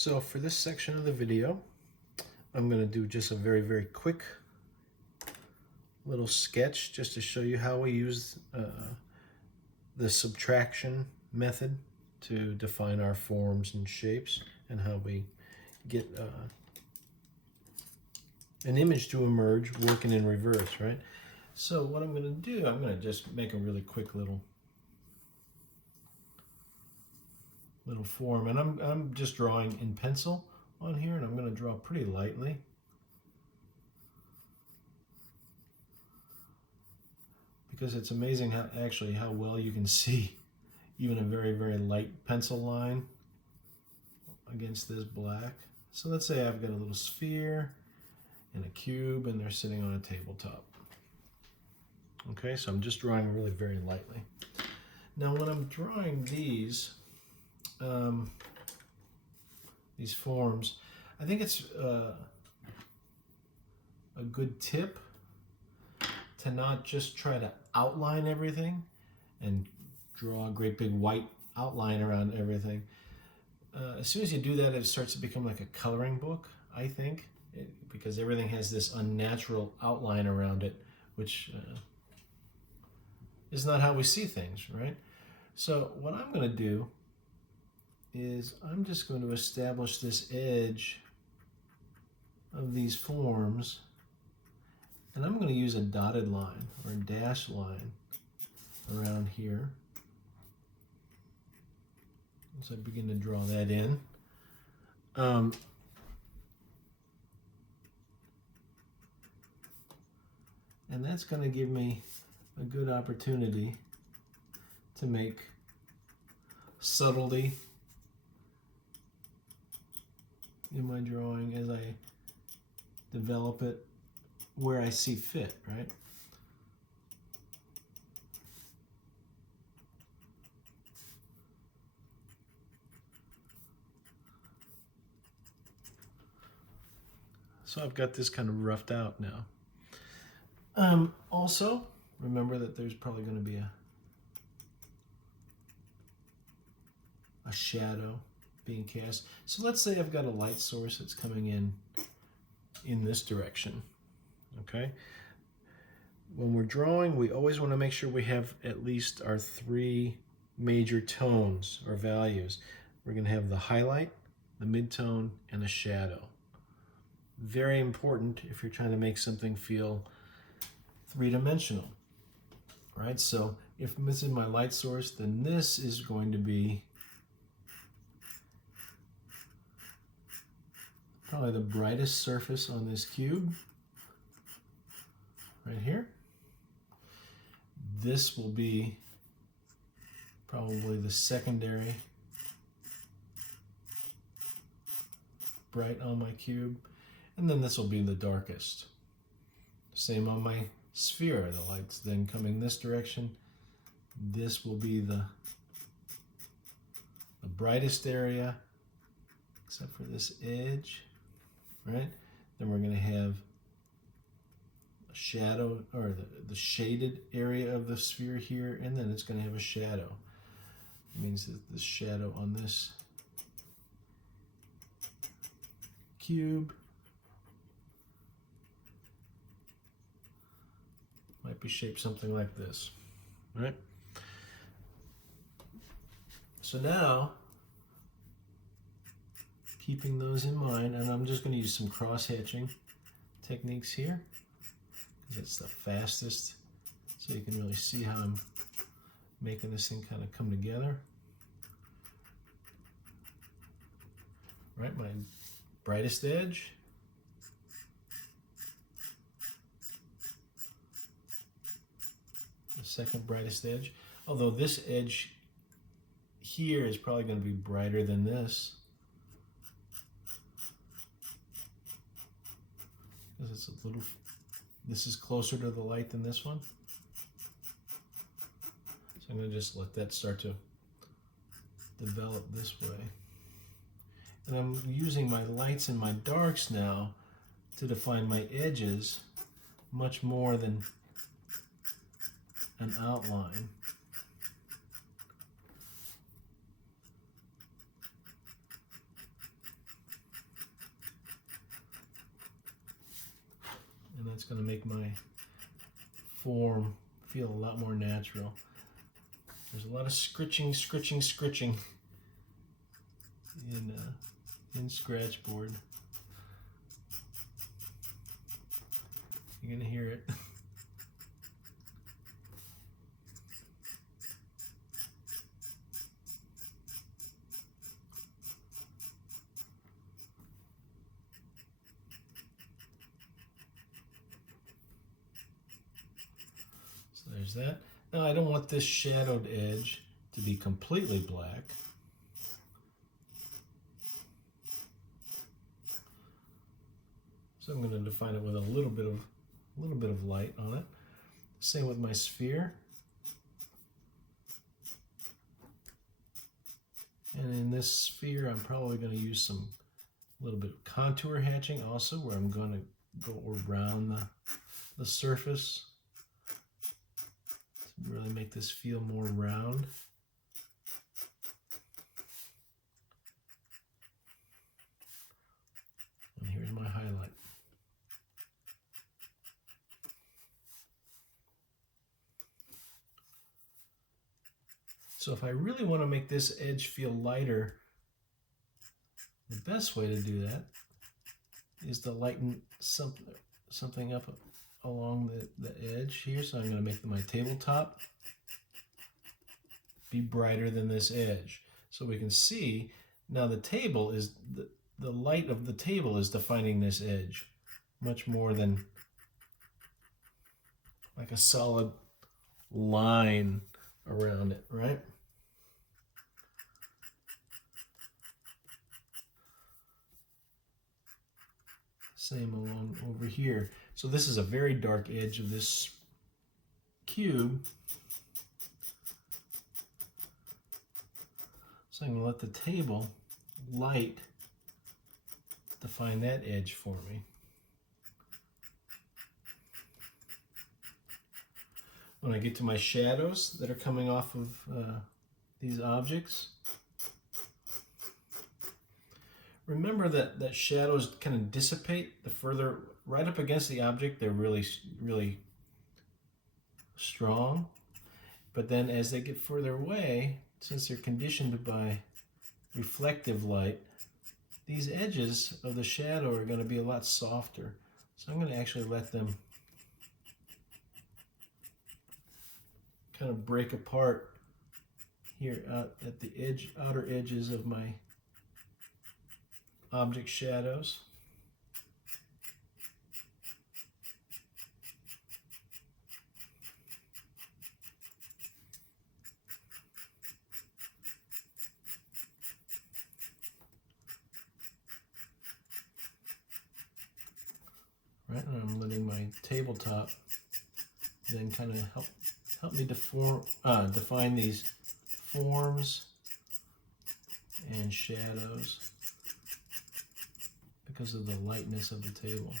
So for this section of the video, I'm going to do just a very quick little sketch just to show you how we use the subtraction method to define our forms and shapes, and how we get an image to emerge working in reverse, right? So what I'm going to do, I'm going to just make a really quick little form, and I'm just drawing in pencil on here, and I'm going to draw pretty lightly. Because it's amazing how well you can see even a very light pencil line against this black. So let's say I've got a little sphere and a cube, and they're sitting on a tabletop. Okay, so I'm just drawing really very lightly. Now when I'm drawing these forms, I think it's a good tip to not just try to outline everything and draw a great big white outline around everything. As soon as you do that, it starts to become like a coloring book, I think, because everything has this unnatural outline around it, which is not how we see things, right? So what I'm going to do is I'm just going to establish this edge of these forms, and I'm going to use a dotted line or a dashed line around here. As I begin to draw that in. And that's going to give me a good opportunity to make subtlety in my drawing as I develop it where I see fit, right? So I've got this kind of roughed out now. Also, remember that there's probably going to be a shadow being cast. So let's say I've got a light source that's coming in this direction. Okay. When we're drawing, we always want to make sure we have at least our three major tones or values. We're going to have the highlight, the midtone, and a shadow. Very important if you're trying to make something feel three-dimensional, right? So if this is my light source, then this is going to be probably the brightest surface on this cube, right here. This will be probably the secondary bright on my cube, and then this will be the darkest. Same on my sphere, the light's then coming this direction. This will be the brightest area, except for this edge, right? Then we're going to have a shadow, or the shaded area of the sphere here, and then it's going to have a shadow. It means that the shadow on this cube might be shaped something like this, right? So now, keeping those in mind, and I'm just going to use some cross-hatching techniques here, because it's the fastest, so you can really see how I'm making this thing kind of come together. Right, my brightest edge. The second brightest edge. Although this edge here is probably going to be brighter than this, because it's a little, this is closer to the light than this one. So I'm going to just let that start to develop this way. And I'm using my lights and my darks now to define my edges much more than an outline. That's going to make my form feel a lot more natural. There's a lot of scritching in Scratchboard. You're going to hear it. So there's that. Now I don't want this shadowed edge to be completely black. So I'm going to define it with a little bit of light on it. Same with my sphere. And in this sphere, I'm probably going to use a little bit of contour hatching also, where I'm going to go around the surface to really make this feel more round. And here's my highlight. So if I really want to make this edge feel lighter, the best way to do that is to lighten something up along the edge here. So I'm going to make my tabletop be brighter than this edge. So we can see now the table is, the light of the table is defining this edge much more than like a solid line around it, right? Same along over here. So this is a very dark edge of this cube. So I'm going to let the table light define that edge for me. When I get to my shadows that are coming off of these objects, remember that shadows kind of dissipate the further right up against the object. They're really strong, but then as they get further away, since they're conditioned by reflective light, these edges of the shadow are going to be a lot softer. So I'm going to actually let them kind of break apart here at the outer edges of my object shadows. Right, and I'm letting my tabletop then kind of help me define these forms and shadows because of the lightness of the table.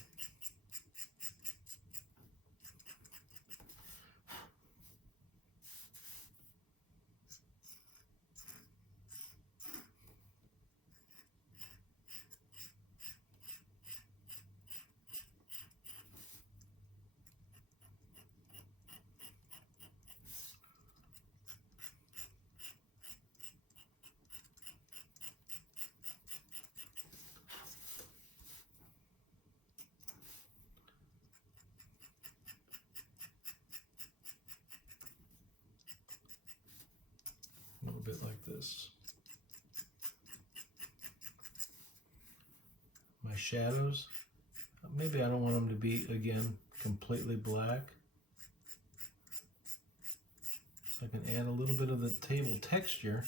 A little bit like this. My shadows, maybe I don't want them to be, again, completely black. So I can add a little bit of the table texture,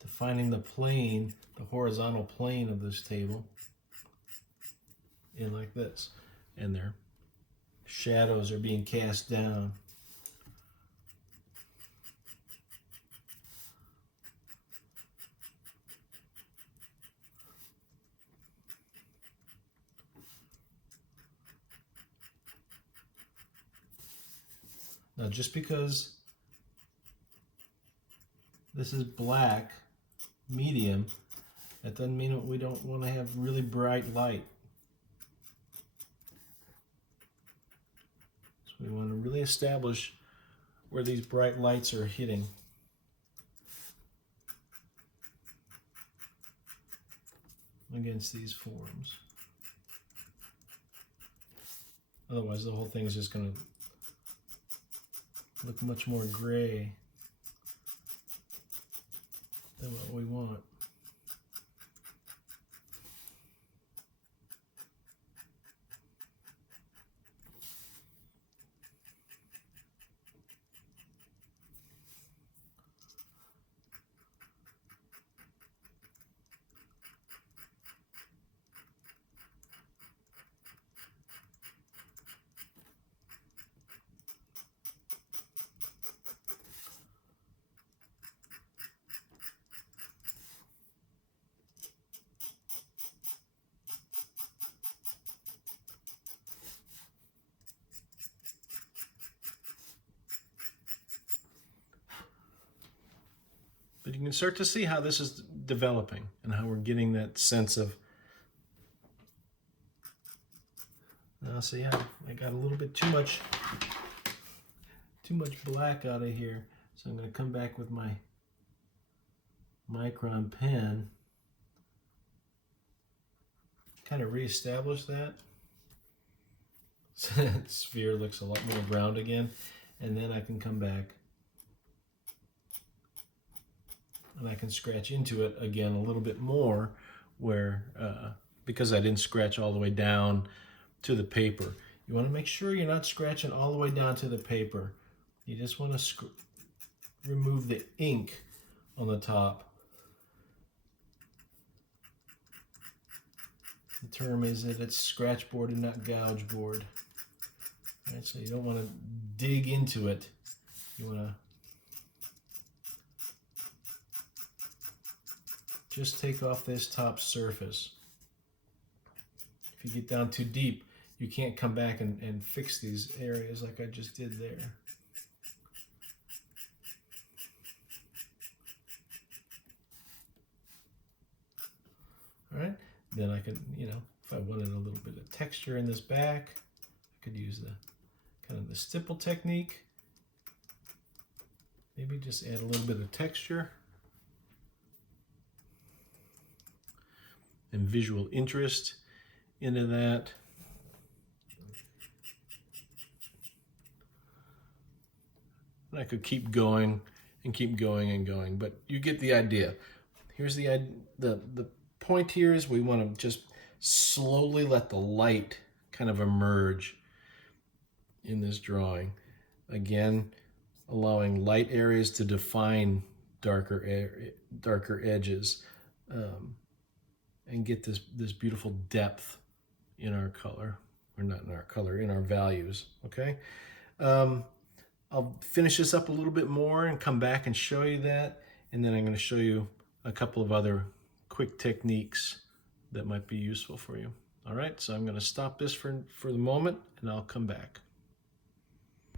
defining the plane, the horizontal plane of this table, in like this. And their shadows are being cast down. Now, just because this is black, medium, that doesn't mean that we don't want to have really bright light. So we want to really establish where these bright lights are hitting. Against these forms. Otherwise the whole thing is just going to look much more gray than what we want. But you can start to see how this is developing and how we're getting that sense of, now see how I got a little bit too much black out of here. So I'm going to come back with my micron pen, kind of reestablish that. So that sphere looks a lot more round again. And then I can come back and I can scratch into it again a little bit more where, because I didn't scratch all the way down to the paper. You want to make sure you're not scratching all the way down to the paper. You just want to remove the ink on the top. The term is that it's scratchboard and not gouge board. Right, so you don't want to dig into it. You want to just take off this top surface. If you get down too deep, you can't come back and fix these areas like I just did there. All right, then I could, you know, if I wanted a little bit of texture in this back, I could use the kind of the stipple technique. Maybe just add a little bit of texture and visual interest into that. And I could keep going and keep going and going, but you get the idea. Here's the point here is we want to just slowly let the light kind of emerge in this drawing. Again, allowing light areas to define darker edges, and get this beautiful depth in our color, or not in our color, in our values, okay? I'll finish this up a little bit more and come back and show you that, and then I'm going to show you a couple of other quick techniques that might be useful for you. All right, so I'm going to stop this for the moment, and I'll come back.